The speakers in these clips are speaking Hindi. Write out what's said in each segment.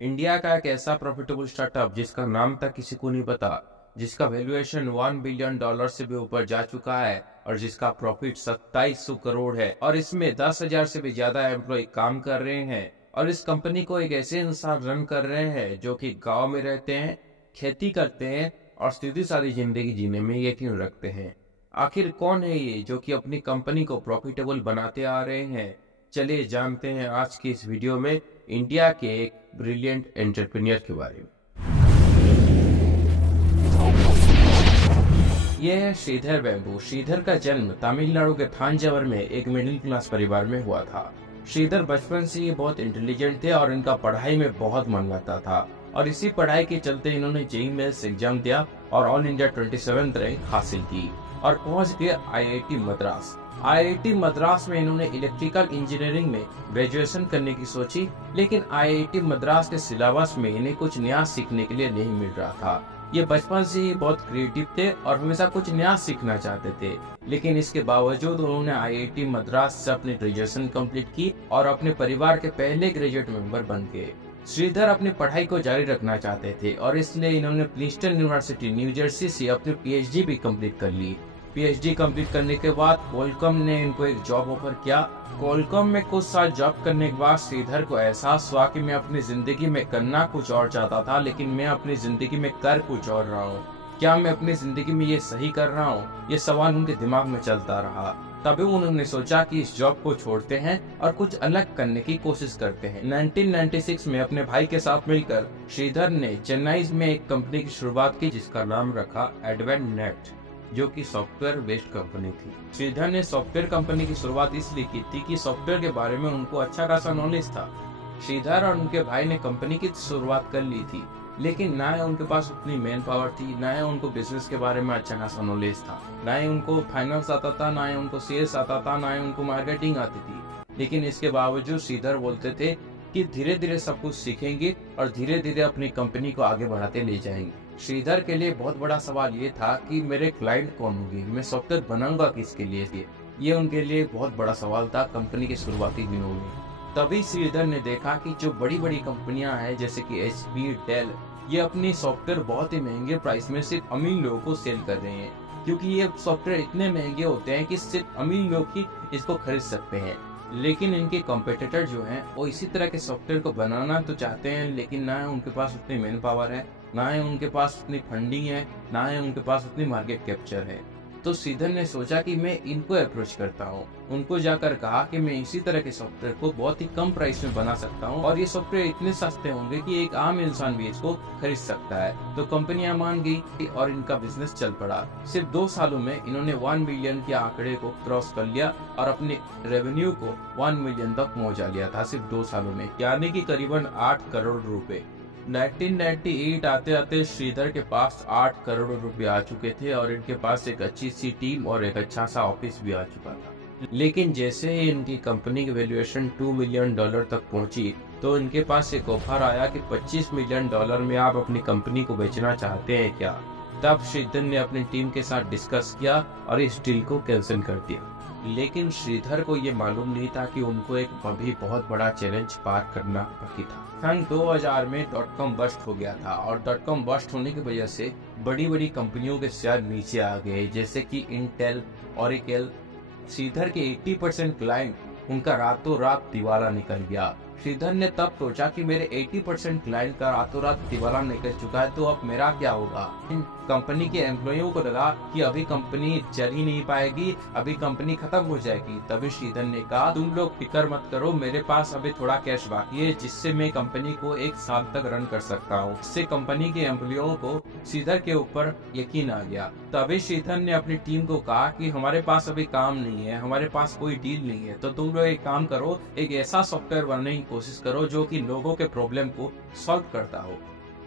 इंडिया का एक ऐसा प्रॉफिटेबल स्टार्टअप जिसका नाम तक किसी को नहीं पता, जिसका वैल्यूएशन $1 बिलियन से भी ऊपर जा चुका है और जिसका प्रॉफिट 2700 करोड़ है और इसमें 10,000 से भी ज्यादा एम्प्लॉय काम कर रहे हैं। और इस कंपनी को एक ऐसे इंसान रन कर रहे हैं जो कि गांव में रहते हैं, खेती करते हैं और सीधी सादी जिंदगी जीने में यकीन रखते हैं। आखिर कौन है ये जो कि अपनी कंपनी को प्रॉफिटेबल बनाते आ रहे हैं? चलिए जानते हैं आज की इस वीडियो में इंडिया के एक ब्रिलियंट एंटरप्रेन्योर के बारे में। यह है श्रीधर बैम्बू। श्रीधर का जन्म तमिलनाडु के थांजावुर में एक मिडिल क्लास परिवार में हुआ था। श्रीधर बचपन से ही बहुत इंटेलिजेंट थे और इनका पढ़ाई में बहुत मन लगता था और इसी पढ़ाई के चलते इन्होंने जेईई मेंस एग्जाम दिया और ऑल इंडिया 27th रैंक हासिल की और पहुंच गए आईआईटी मद्रास। आईआईटी मद्रास में इन्होंने इलेक्ट्रिकल इंजीनियरिंग में ग्रेजुएशन करने की सोची, लेकिन आईआईटी मद्रास के सिलेबस में इन्हें कुछ नया सीखने के लिए नहीं मिल रहा था। ये बचपन से ही बहुत क्रिएटिव थे और हमेशा कुछ नया सीखना चाहते थे, लेकिन इसके बावजूद उन्होंने आईआईटी मद्रास से अपनी ग्रेजुएशन कंप्लीट की और अपने परिवार के पहले ग्रेजुएट मेंबर बन गए। श्रीधर अपनी पढ़ाई को जारी रखना चाहते थे और इसलिए इन्होंने प्रिंसटन यूनिवर्सिटी न्यू जर्सी से अपनी पीएचडी भी कंप्लीट कर ली। पीएचडी कंप्लीट करने के बाद क्वालकॉम ने इनको एक जॉब ऑफर किया। क्वालकॉम में कुछ साल जॉब करने के बाद श्रीधर को एहसास हुआ कि मैं अपनी जिंदगी में करना कुछ और चाहता था, लेकिन मैं अपनी जिंदगी में कर कुछ और रहा हूँ। क्या मैं अपनी जिंदगी में ये सही कर रहा हूँ? ये सवाल उनके दिमाग में चलता रहा। तभी उन्होंने सोचा कि इस जॉब को छोड़ते हैं और कुछ अलग करने की कोशिश करते हैं। 1996 में अपने भाई के साथ मिलकर श्रीधर ने चेन्नई में एक कंपनी की शुरुआत की जिसका नाम रखा एडवेंटनेट, जो कि सॉफ्टवेयर बेस्ड कंपनी थी। श्रीधर ने सॉफ्टवेयर कंपनी की शुरुआत इसलिए की थी कि सॉफ्टवेयर के बारे में उनको अच्छा खासा नॉलेज था। श्रीधर और उनके भाई ने कंपनी की शुरुआत कर ली थी, लेकिन ना ही उनके पास उतनी मैन पावर थी, ना ही उनको बिजनेस के बारे में अच्छा खासा नॉलेज था, ना ही उनको फाइनेंस आता था, ना ही उनको सेल्स आता था, ना ही उनको मार्केटिंग आती थी। लेकिन इसके बावजूद श्रीधर बोलते थे कि धीरे धीरे सब कुछ सीखेंगे और धीरे धीरे अपनी कंपनी को आगे बढ़ाते ले जाएंगे। श्रीधर के लिए बहुत बड़ा सवाल ये था कि मेरे क्लाइंट कौन होंगे, मैं सॉफ्टवेयर बनाऊंगा किसके लिए। ये उनके लिए बहुत बड़ा सवाल था कंपनी के शुरुआती दिनों में। तभी श्रीधर ने देखा कि जो बड़ी बड़ी कंपनियां हैं जैसे कि HP, डेल, ये अपनी सॉफ्टवेयर बहुत ही महंगे प्राइस में सिर्फ अमीर लोगों को सेल कर रहे हैं, क्योंकि ये सॉफ्टवेयर इतने महंगे होते हैं कि सिर्फ अमीर लोग ही इसको खरीद सकते हैं। लेकिन इनके कॉम्पिटिटर जो हैं वो इसी तरह के सॉफ्टवेयर को बनाना तो चाहते हैं, लेकिन ना उनके पास उतनी मैन पावर है, ना ही उनके पास उतनी फंडिंग है, ना ही उनके पास उतनी मार्केट कैप्चर है। तो श्रीधर ने सोचा कि मैं इनको अप्रोच करता हूँ। उनको जाकर कहा कि मैं इसी तरह के सॉफ्टवेयर को बहुत ही कम प्राइस में बना सकता हूँ और ये सॉफ्टवेयर इतने सस्ते होंगे कि एक आम इंसान भी इसको खरीद सकता है। तो कंपनियां मान गई और इनका बिजनेस चल पड़ा। सिर्फ 2 सालों में इन्होंने 1 बिलियन के आंकड़े को क्रॉस कर लिया और अपने रेवेन्यू को 1 मिलियन तक पहुंचा लिया था सिर्फ 2 सालों में, यानी कि करीबन 8 करोड़ रुपए। 1998 आते आते श्रीधर के पास 8 करोड़ रुपए आ चुके थे और इनके पास एक अच्छी सी टीम और एक अच्छा सा ऑफिस भी आ चुका था। लेकिन जैसे ही इनकी कंपनी की वैल्यूएशन $2 मिलियन तक पहुंची, तो इनके पास एक ऑफर आया कि $25 मिलियन में आप अपनी कंपनी को बेचना चाहते हैं क्या? तब श्रीधर ने अपनी टीम के साथ डिस्कस किया और इस डील को कैंसिल कर दिया। लेकिन श्रीधर को ये मालूम नहीं था कि उनको एक अभी बहुत बड़ा चैलेंज पार करना बाकी था। सन 2000 में .com बस्ट हो गया था और .com बस्ट होने की वजह से बड़ी बड़ी कंपनियों के शेयर नीचे आ गए, जैसे कि इंटेल, ओरेकल। श्रीधर के 80% क्लाइंट उनका रातों रात दिवाला निकल गया। श्रीधर ने तब सोचा कि मेरे 80% क्लाइंट का रातों रात दिवाला निकल चुका है, तो अब मेरा क्या होगा। इन कंपनी के एम्प्लॉइयों को लगा कि अभी कंपनी चल ही नहीं पाएगी, अभी कंपनी खत्म हो जाएगी। तभी श्रीधर ने कहा, तुम लोग फिक्र मत करो, मेरे पास अभी थोड़ा कैश बाकी है जिससे मैं कंपनी को 1 साल तक रन कर सकता हूँ। इससे कंपनी के एम्प्लॉइयों को श्रीधर के ऊपर यकीन आ गया। तभी श्रीधर ने अपनी टीम को कहा कि हमारे पास अभी काम नहीं है, हमारे पास कोई डील नहीं है, तो तुम लोग एक काम करो, एक ऐसा सॉफ्टवेयर बनाने की कोशिश करो जो कि लोगों के प्रॉब्लम को सॉल्व करता हो।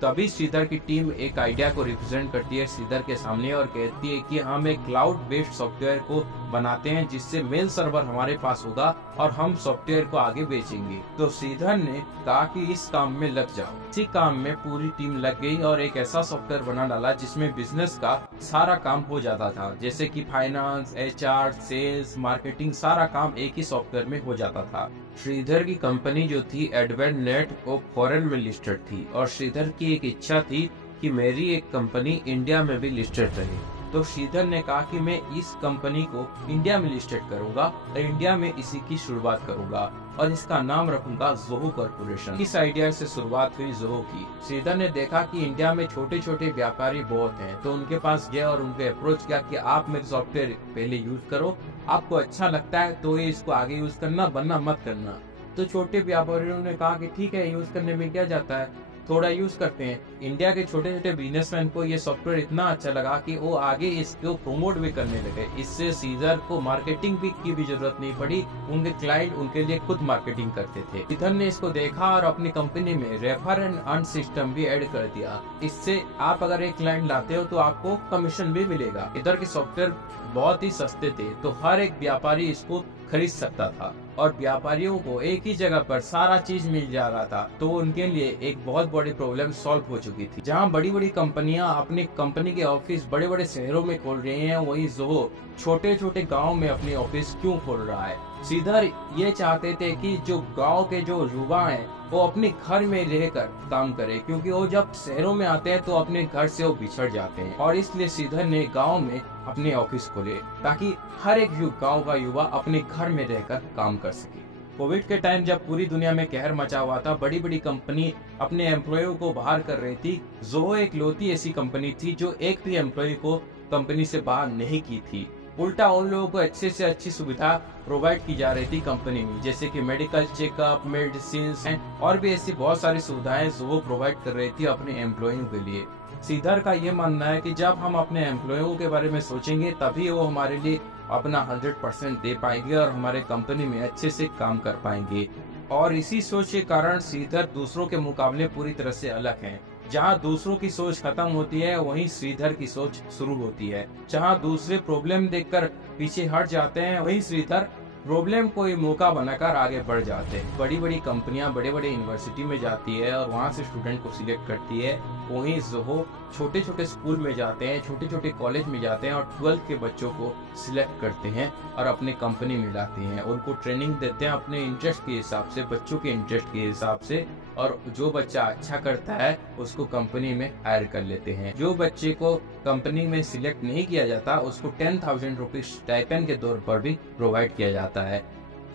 तभी श्रीधर की टीम एक आइडिया को रिप्रेजेंट करती है श्रीधर के सामने और कहती है कि हम एक क्लाउड बेस्ड सॉफ्टवेयर को बनाते हैं जिससे मेल सर्वर हमारे पास होगा और हम सॉफ्टवेयर को आगे बेचेंगे। तो श्रीधर ने कहा कि इस काम में लग जाओ। इसी काम में पूरी टीम लग गई और एक ऐसा सॉफ्टवेयर बना डाला जिसमें बिजनेस का सारा काम हो जाता था, जैसे कि फाइनेंस, HR, सेल्स, मार्केटिंग, सारा काम एक ही सॉफ्टवेयर में हो जाता था। श्रीधर की कंपनी जो थी एडवेंट नेट, वो फॉरेन में लिस्टेड थी और श्रीधर की एक इच्छा थी कि मेरी एक कंपनी इंडिया में भी लिस्टेड रहे। तो श्रीधर ने कहा कि मैं इस कंपनी को इंडिया में लिस्टेड करूंगा और इंडिया में इसी की शुरुआत करूंगा और इसका नाम रखूंगा जोहो कॉर्पोरेशन। इस आइडिया से शुरुआत हुई जोहो की। श्रीधर ने देखा कि इंडिया में छोटे छोटे व्यापारी बहुत हैं, तो उनके पास गया और उनको अप्रोच किया कि आप मेरे सॉफ्टवेयर पहले यूज करो, आपको अच्छा लगता है तो ये इसको आगे यूज करना, वरना मत करना। तो छोटे व्यापारियों ने कहा कि ठीक है, यूज करने में क्या जाता है, थोड़ा यूज करते हैं। इंडिया के छोटे छोटे बिजनेसमैन को ये सॉफ्टवेयर इतना अच्छा लगा कि वो आगे इसको प्रमोट भी करने लगे। इससे श्रीधर को मार्केटिंग की भी जरूरत नहीं पड़ी, उनके क्लाइंट उनके लिए खुद मार्केटिंग करते थे। श्रीधर ने इसको देखा और अपनी कंपनी में रेफर एंड अर्न सिस्टम भी ऐड कर दिया। इससे आप अगर एक क्लाइंट लाते हो तो आपको कमीशन भी मिलेगा। इधर के सॉफ्टवेयर बहुत ही सस्ते थे, तो हर एक व्यापारी इसको खरीद सकता था और व्यापारियों को एक ही जगह पर सारा चीज मिल जा रहा था। तो उनके लिए एक बहुत बड़ी प्रॉब्लम सॉल्व हो चुकी थी। जहां बड़ी बड़ी कंपनियां अपनी कंपनी के ऑफिस बड़े बड़े शहरों में खोल रही हैं, वहीं जोहो छोटे छोटे गांव में अपनी ऑफिस क्यों खोल रहा है। श्रीधर ये चाहते थे कि जो गांव के जो युवा हैं वो अपने घर में रहकर काम करे, क्योंकि वो जब शहरों में आते हैं तो अपने घर से वो बिछड़ जाते हैं। और इसलिए श्रीधर ने गांव में अपने ऑफिस खोले ताकि हर एक गांव का युवा अपने घर में रहकर काम कर सके। कोविड के टाइम जब पूरी दुनिया में कहर मचा हुआ था, बड़ी बड़ी कंपनी अपने एम्प्लॉय को बाहर कर रही थी, जोहो एक लौती ऐसी कंपनी थी जो एक भी एम्प्लॉय को कंपनी से बाहर नहीं की थी। उल्टा उन लोगों को अच्छे से अच्छी सुविधा प्रोवाइड की जा रही थी कंपनी में, जैसे कि मेडिकल चेकअप, मेडिसिन और भी ऐसी बहुत सारी सुविधाएं जोहो प्रोवाइड कर रही थी अपने एम्प्लॉयों के लिए। श्रीधर का ये मानना है कि जब हम अपने एम्प्लॉयों के बारे में सोचेंगे तभी वो हमारे लिए अपना 100% दे पाएंगे और हमारे कंपनी में अच्छे से काम कर पाएंगे। और इसी सोच के कारण श्रीधर दूसरों के मुकाबले पूरी तरह से अलग हैं। जहाँ दूसरों की सोच खत्म होती है, वहीं श्रीधर की सोच शुरू होती है। जहाँ दूसरे प्रॉब्लम देखकर पीछे हट जाते हैं, वहीं श्रीधर प्रॉब्लम को ही मौका बनाकर आगे बढ़ जाते हैं। बड़ी बड़ी कंपनियां बड़े बड़े यूनिवर्सिटी में जाती है और वहां से स्टूडेंट को सिलेक्ट करती है, वहीं जोहो छोटे छोटे स्कूल में जाते हैं, छोटे छोटे कॉलेज में जाते हैं और 12th के बच्चों को सिलेक्ट करते हैं और अपने कंपनी में लाते हैं। उनको ट्रेनिंग देते हैं अपने इंटरेस्ट के हिसाब से, बच्चों के इंटरेस्ट के हिसाब से, और जो बच्चा अच्छा करता है उसको कंपनी में हायर कर लेते हैं। जो बच्चे को कंपनी में सिलेक्ट नहीं किया जाता उसको 10,000 रुपीज स्टाइपेंड के तौर पर भी प्रोवाइड किया जाता है।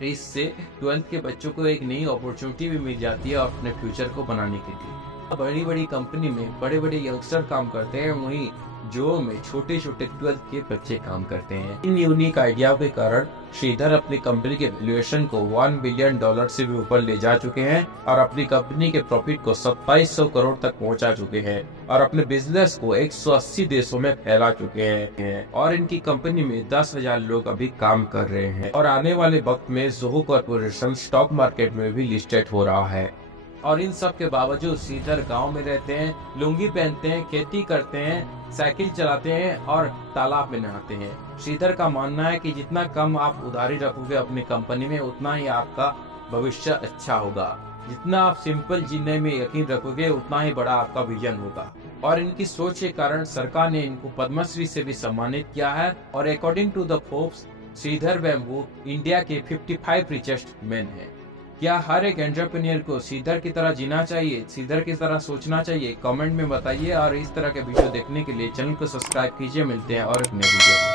इससे 12th के बच्चों को एक नई अपॉर्चुनिटी भी मिल जाती है अपने फ्यूचर को बनाने के लिए। बड़ी बड़ी कंपनी में बड़े बड़े यंगस्टर काम करते हैं, वहीं जो में छोटे छोटे 12th के बच्चे काम करते हैं। इन यूनिक आइडिया के कारण श्रीधर अपनी कंपनी के वैल्यूएशन को $1 बिलियन से भी ऊपर ले जा चुके हैं और अपनी कंपनी के प्रॉफिट को 2700 करोड़ तक पहुंचा चुके हैं और अपने बिजनेस को 180 देशों में फैला चुके हैं। और इनकी कंपनी में 10,000 लोग अभी काम कर रहे हैं और आने वाले वक्त में जोहो कॉर्पोरेशन स्टॉक मार्केट में भी लिस्टेड हो रहा है। और इन सब के बावजूद श्रीधर गांव में रहते हैं, लुंगी पहनते हैं, खेती करते हैं, साइकिल चलाते हैं और तालाब में नहाते हैं। श्रीधर का मानना है कि जितना कम आप उधारी रखोगे अपनी कंपनी में, उतना ही आपका भविष्य अच्छा होगा। जितना आप सिंपल जीने में यकीन रखोगे, उतना ही बड़ा आपका विजन होगा। और इनकी सोच के कारण सरकार ने इनको पद्मश्री से भी सम्मानित किया है। और according to the Forbes, Sridhar Vembu India के 55 रिचेस्ट मैन है। क्या हर एक एंटरप्रेन्योर को श्रीधर की तरह जीना चाहिए, श्रीधर की तरह सोचना चाहिए? कमेंट में बताइए और इस तरह के वीडियो देखने के लिए चैनल को सब्सक्राइब कीजिए। मिलते हैं और एक नए वीडियो।